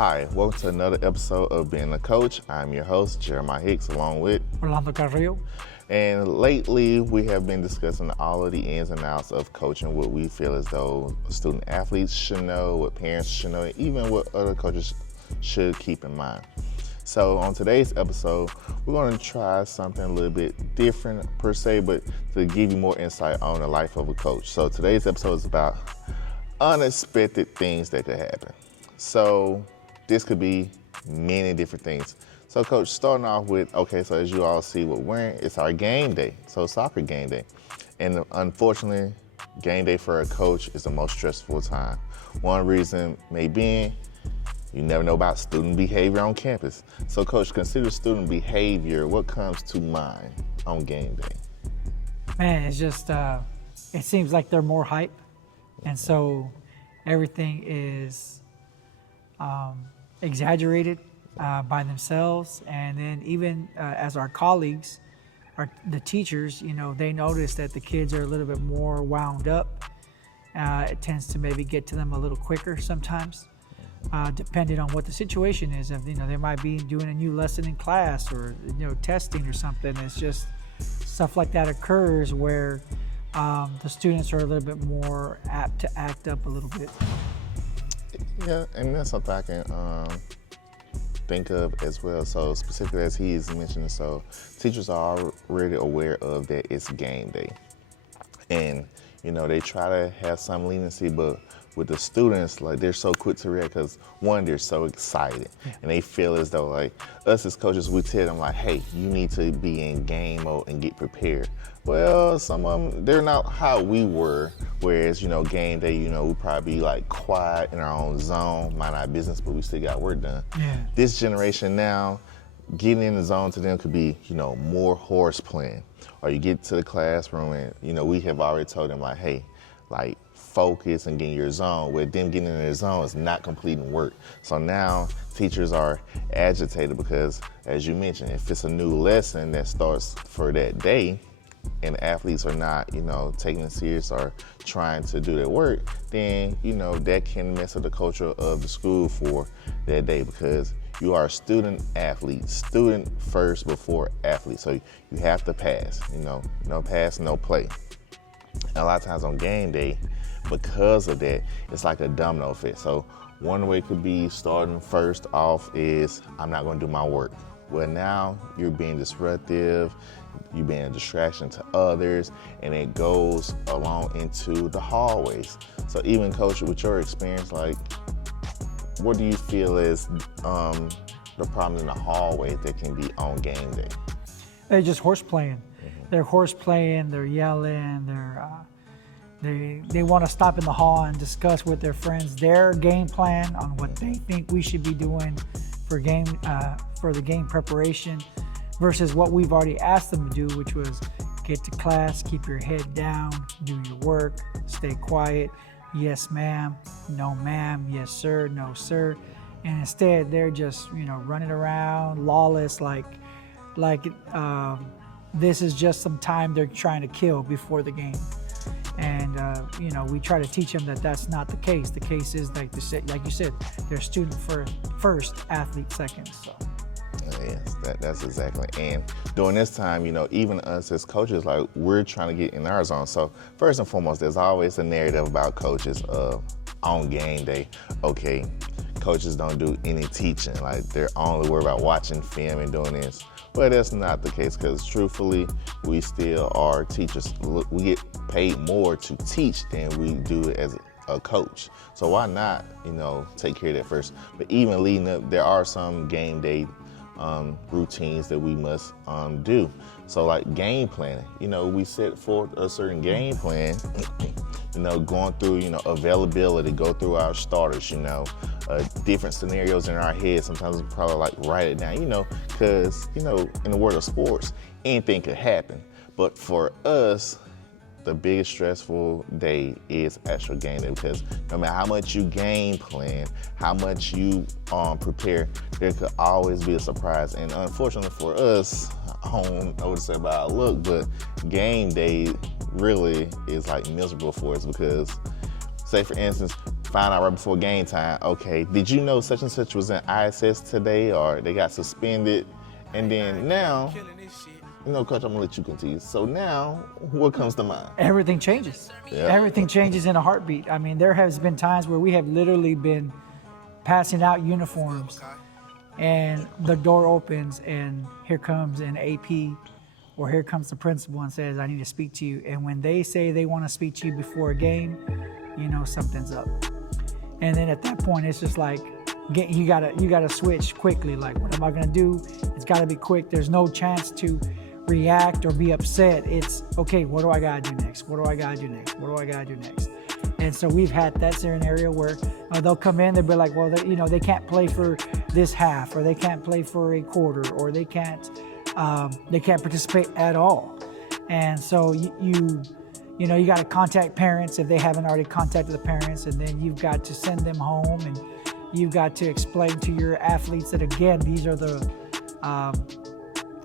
Hi, welcome to another episode of Being a Coach. I'm your host, Jeremiah Hicks, along with Orlando Carrillo. And lately, we have been discussing all of the ins and outs of coaching, what we feel as though student athletes should know, what parents should know, and even what other coaches should keep in mind. So on today's episode, we're going to try something a little bit different per se, but to give you more insight on the life of a coach. So today's episode is about unexpected things that could happen. So this could be many different things. So Coach, starting off with, okay, so as you all see what we're wearing, it's our game day, so soccer game day. And unfortunately, game day for a coach is the most stressful time. One reason may be you never know about student behavior on campus. So Coach, consider student behavior. What comes to mind on game day? Man, it's just, it seems like they're more hype. And so everything is exaggerated by themselves. And then even as our colleagues, the teachers, they notice that the kids are a little bit more wound up. It tends to maybe get to them a little quicker sometimes, depending on what the situation is. If, they might be doing a new lesson in class or, testing or something. It's just stuff like that occurs where the students are a little bit more apt to act up a little bit. Yeah, and that's something I can think of as well. So specifically as he's mentioning, so teachers are already aware of that it's game day. And, they try to have some leniency, but with the students, like, they're so quick to react because, one, they're so excited. And they feel as though, like, us as coaches, we tell them, like, hey, you need to be in game mode and get prepared. Well, some of them, they're not how we were. Whereas, game day, we probably be, like, quiet in our own zone, mind our business, but we still got work done. Yeah. This generation now, getting in the zone to them could be, more horse playing. Or you get to the classroom and, we have already told them, like, hey, like, focus and get in your zone. With them getting in their zone is not completing work. So now teachers are agitated because, as you mentioned, if it's a new lesson that starts for that day and athletes are not, taking it serious or trying to do their work, then, that can mess up the culture of the school for that day because you are a student athlete, student first before athlete. So you have to pass, no pass, no play. And a lot of times on game day, because of that, it's like a domino effect. So one way it could be starting first off is, I'm not gonna do my work. Well, now you're being disruptive, you're being a distraction to others, and it goes along into the hallways. So even Coach, with your experience, like, what do you feel is the problem in the hallway that can be on game day? They're just horse playing. Mm-hmm. They're horse playing, they're yelling, they want to stop in the hall and discuss with their friends their game plan on what they think we should be doing for the game preparation versus what we've already asked them to do, which was get to class, keep your head down, do your work, stay quiet, yes ma'am, no ma'am, yes sir, no sir. And instead they're just, running around lawless like this is just some time they're trying to kill before the game. And, we try to teach them that that's not the case. The case is, like you said, they're student first, athlete second. So. Yes, that's exactly. And during this time, even us as coaches, like, we're trying to get in our zone. So first and foremost, there's always a narrative about coaches on game day. Okay, coaches don't do any teaching. Like, they're only worried about watching film and doing this. But that's not the case because, truthfully, we still are teachers. We get paid more to teach than we do as a coach. So why not, take care of that first? But even leading up, there are some game day routines that we must do. So like game planning, we set forth a certain game plan, going through, availability, go through our starters, different scenarios in our head. Sometimes we probably like write it down, because, in the world of sports, anything could happen. But for us, the biggest stressful day is actual game day because no matter how much you game plan, how much you prepare, there could always be a surprise. And unfortunately for us, I don't know what to say about our look, but game day really is like miserable for us because, say for instance, find out right before game time, okay, did you know such and such was in ISS today, or they got suspended? And then now, Coach, I'm gonna let you continue. So now, what comes to mind? Everything changes. Yeah. Everything changes in a heartbeat. I mean, there has been times where we have literally been passing out uniforms, and the door opens, and here comes an AP, or here comes the principal and says, I need to speak to you. And when they say they want to speak to you before a game, you know something's up. And then at that point, it's just like, you gotta switch quickly. Like, what am I gonna do? It's gotta be quick. There's no chance to react or be upset. It's, okay, what do I gotta do next? What do I gotta do next? What do I gotta do next? And so we've had that scenario where they'll come in, they'll be like, well, they can't play for this half, or they can't play for a quarter, or they can't participate at all. And so you got to contact parents if they haven't already contacted the parents, and then you've got to send them home, and you've got to explain to your athletes that, again, these are the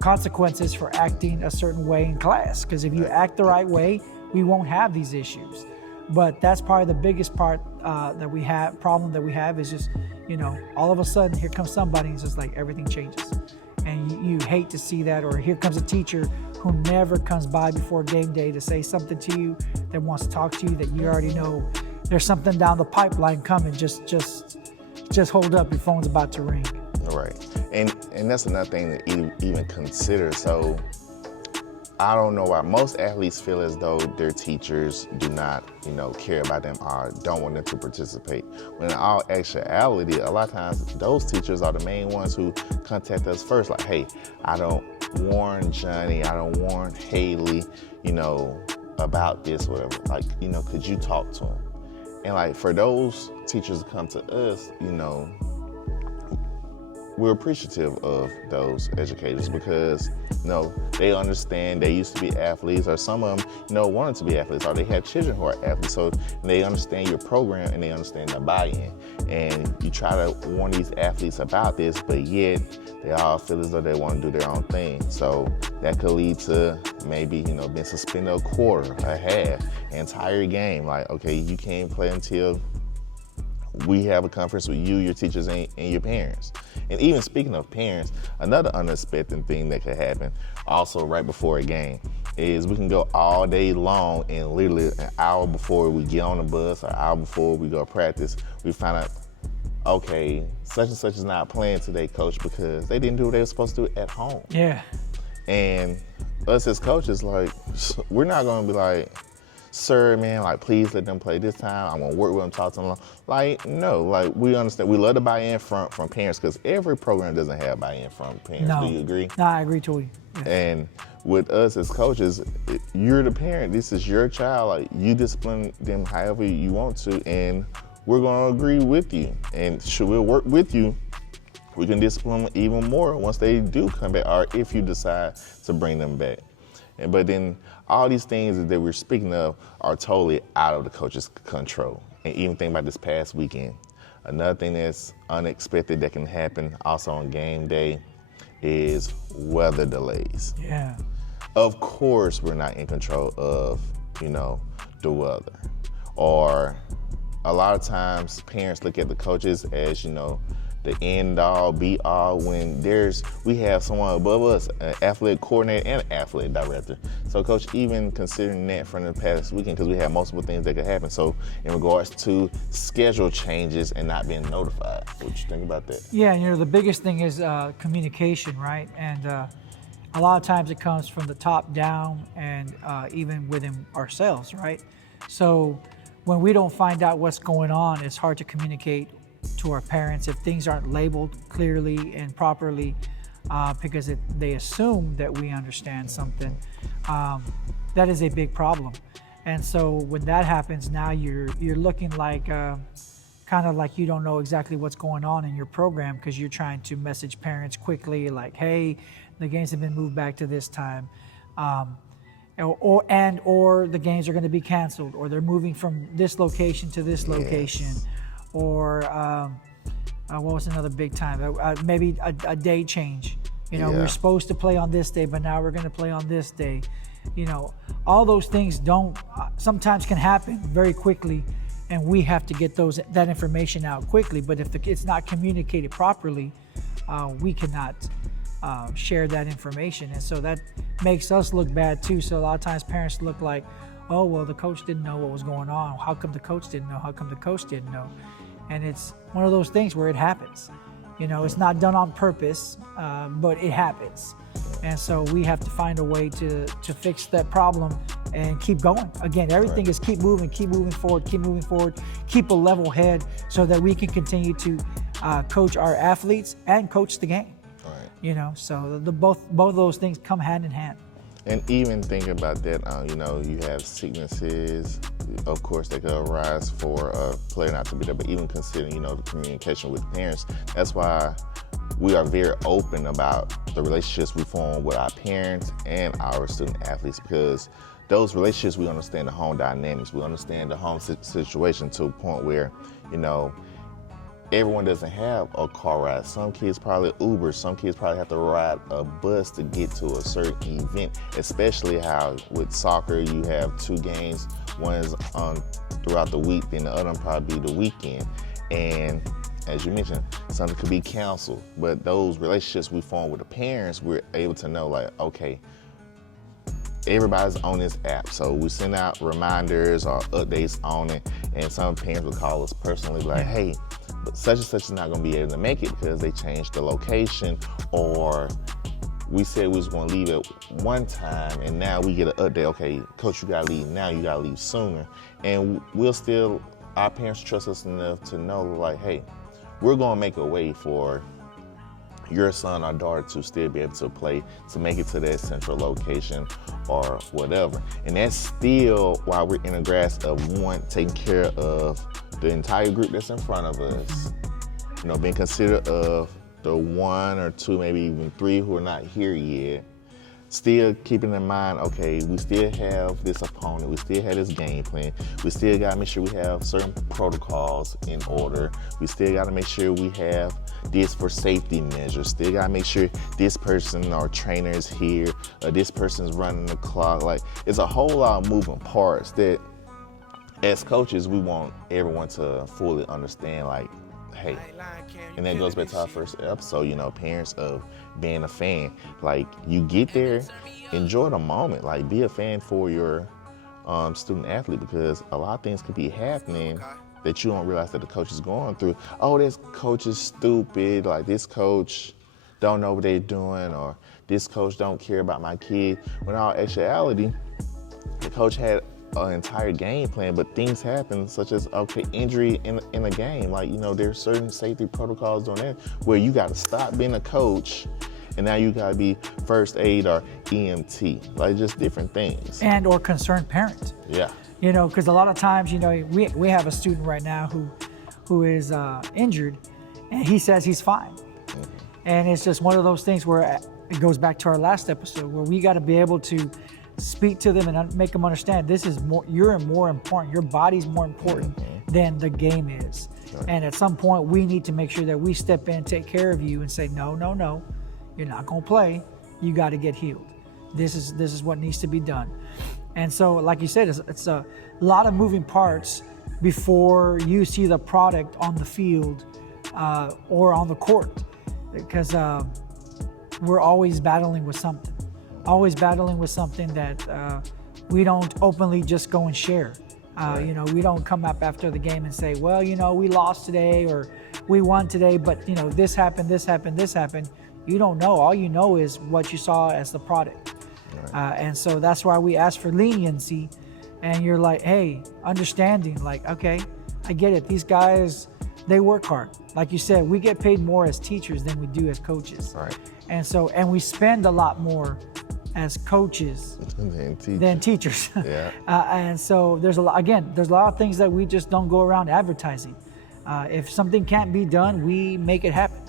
consequences for acting a certain way in class. Because if you act the right way, we won't have these issues. But that's probably the biggest part problem that we have is just, all of a sudden here comes somebody and it's just like everything changes. And you hate to see that. Or here comes a teacher who never comes by before game day to say something to you, that wants to talk to you, that you already know there's something down the pipeline coming. Just hold up, your phone's about to ring. Right. And that's another thing to even consider. So I don't know why most athletes feel as though their teachers do not, care about them or don't want them to participate. When in all actuality, a lot of times those teachers are the main ones who contact us first. Like, hey, I don't warn Johnny, I don't warn Haley, about this, whatever. Like, could you talk to them? And like for those teachers to come to us, we're appreciative of those educators because, they understand they used to be athletes, or some of them, wanted to be athletes, or they have children who are athletes, so they understand your program and they understand the buy-in. And you try to warn these athletes about this, but yet they all feel as though they want to do their own thing. So that could lead to maybe, being suspended a quarter, a half, an entire game. Like, okay, you can't play until we have a conference with you, your teachers, and your parents. And even speaking of parents, another unexpected thing that could happen also right before a game is we can go all day long, and literally an hour before we get on the bus or an hour before we go to practice, we find out, okay, such and such is not playing today, coach, because they didn't do what they were supposed to do at home. Yeah. And us as coaches, like, we're not gonna be like, sir, man, like, please let them play this time. I'm gonna work with them, talk to them. Like, no, like, we understand. We love the buy-in from parents because every program doesn't have buy-in from parents. No. Do you agree? No, I agree totally. Yeah. And with us as coaches, you're the parent. This is your child. Like, you discipline them however you want to, and we're gonna agree with you. And should we work with you, we can discipline them even more once they do come back, or if you decide to bring them back. But then all these things that we're speaking of are totally out of the coach's control. And even think about this past weekend. Another thing that's unexpected that can happen also on game day is weather delays. Yeah. Of course, we're not in control of, the weather. Or a lot of times parents look at the coaches as, the end all, be all, when we have someone above us, an athletic coordinator and an athletic director. So coach, even considering that from the past weekend, because we have multiple things that could happen. So in regards to schedule changes and not being notified, what you think about that? Yeah, the biggest thing is communication, right? And a lot of times it comes from the top down, and even within ourselves, right? So when we don't find out what's going on, it's hard to communicate to our parents if things aren't labeled clearly and properly, because they assume that we understand something. That is a big problem. And so when that happens, now you're looking like kind of like you don't know exactly what's going on in your program, because you're trying to message parents quickly, like, hey, the games have been moved back to this time, or the games are going to be canceled, or they're moving from this location to this location. Or what was another big time? Maybe a day change. We're supposed to play on this day, but now we're going to play on this day. All those things sometimes can happen very quickly, and we have to get that information out quickly. But if it's not communicated properly, we cannot share that information, and so that makes us look bad too. So a lot of times parents look like, oh, well, the coach didn't know what was going on. How come the coach didn't know? How come the coach didn't know? And it's one of those things where it happens. It's not done on purpose, but it happens. And so we have to find a way to fix that problem and keep going. Again, everything is keep moving forward, keep a level head so that we can continue to coach our athletes and coach the game. Right. So both of those things come hand in hand. And even thinking about that, you have sicknesses. Of course, they could arise for a player not to be there, but even considering, the communication with parents, that's why we are very open about the relationships we form with our parents and our student athletes, because those relationships, we understand the home dynamics, we understand the home situation to a point where, everyone doesn't have a car ride. Some kids probably Uber. Some kids probably have to ride a bus to get to a certain event, especially how with soccer you have 2 games. One is throughout the week, then the other one probably be the weekend. And as you mentioned, something could be canceled. But those relationships we form with the parents, we're able to know, like, okay, everybody's on this app, so we send out reminders or updates on it, and some parents will call us personally like, hey, but such and such is not going to be able to make it because they changed the location, or we said we was going to leave at one time and now we get an update, okay, coach, you got to leave now, you got to leave sooner. And our parents trust us enough to know, like, hey, we're going to make a way for your son or daughter to still be able to play, to make it to that central location or whatever. And that's still why we're in a grasp of taking care of the entire group that's in front of us, being considerate of the 1 or 2, maybe even 3 who are not here yet. Still keeping in mind, okay, we still have this opponent, we still have this game plan, we still gotta make sure we have certain protocols in order, we still gotta make sure we have this for safety measures, still gotta make sure this person or trainer is here, this person's running the clock. Like, it's a whole lot of moving parts that as coaches we want everyone to fully understand, like, hey, and that goes back to our first episode, parents of being a fan. Like, you get there, enjoy the moment, like, be a fan for your student athlete, because a lot of things could be happening that you don't realize that the coach is going through. Oh, this coach is stupid, like, this coach don't know what they're doing, or this coach don't care about my kid. When in all actuality, the coach had an entire game plan, but things happen, such as, okay, injury in a game. Like, there's certain safety protocols on that where you got to stop being a coach and now you got to be first aid or EMT, like, just different things. And or concerned parent. Yeah. Because a lot of times, we have a student right now who is injured, and he says he's fine. Mm-hmm. And it's just one of those things where it goes back to our last episode, where we got to be able to speak to them and make them understand you're more important. Your body's more important than the game is. Right. And at some point, we need to make sure that we step in, take care of you, and say, no, you're not going to play. You got to get healed. This is what needs to be done. And so, like you said, it's a lot of moving parts before you see the product on the field or on the court, because we're always battling with something. That we don't openly just go and share. Right. We don't come up after the game and say, well, we lost today or we won today, but this happened. You don't know. All you know is what you saw as the product. Right. And so that's why we ask for leniency, and you're like, hey, understanding, like, okay, I get it. These guys, they work hard. Like you said, we get paid more as teachers than we do as coaches. Right. And we spend a lot more as coaches than teachers. Yeah. And so there's a lot of things that we just don't go around advertising. If something can't be done, we make it happen.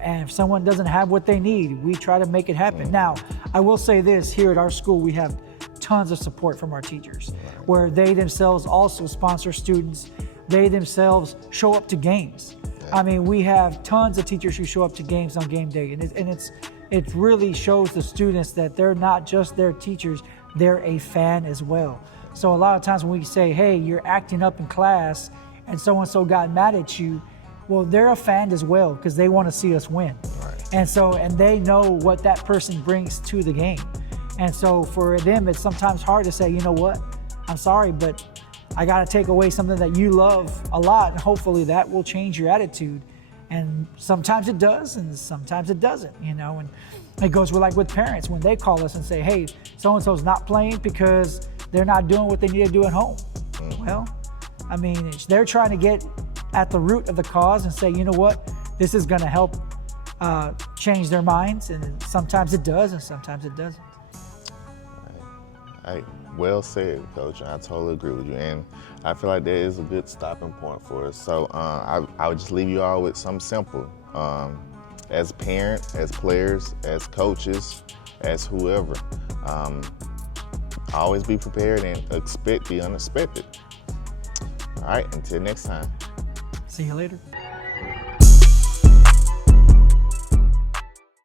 And if someone doesn't have what they need, we try to make it happen. Now, I will say this, here at our school, we have tons of support from our teachers, where they themselves also sponsor students. They themselves show up to games. I mean, we have tons of teachers who show up to games on game day, and it really shows the students that they're not just their teachers, they're a fan as well. So a lot of times when we say, hey, you're acting up in class and so got mad at you, well, they're a fan as well because they want to see us win. Right. And they know what that person brings to the game. And so for them, it's sometimes hard to say, you know what, I'm sorry, but I got to take away something that you love a lot, and hopefully that will change your attitude. And sometimes it does, and sometimes it doesn't, you know. And it goes with parents when they call us and say, hey, so-and-so's not playing because they're not doing what they need to do at home. Well, I mean, they're trying to get at the root of the cause and say, you know what, this is going to help change their minds. And sometimes it does, and sometimes it doesn't. Right. Well said, Coach. I totally agree with you, and I feel like that is a good stopping point for us. So I would just leave you all with something simple. As parents, as players, as coaches, as whoever, always be prepared and expect the unexpected. All right, until next time. See you later.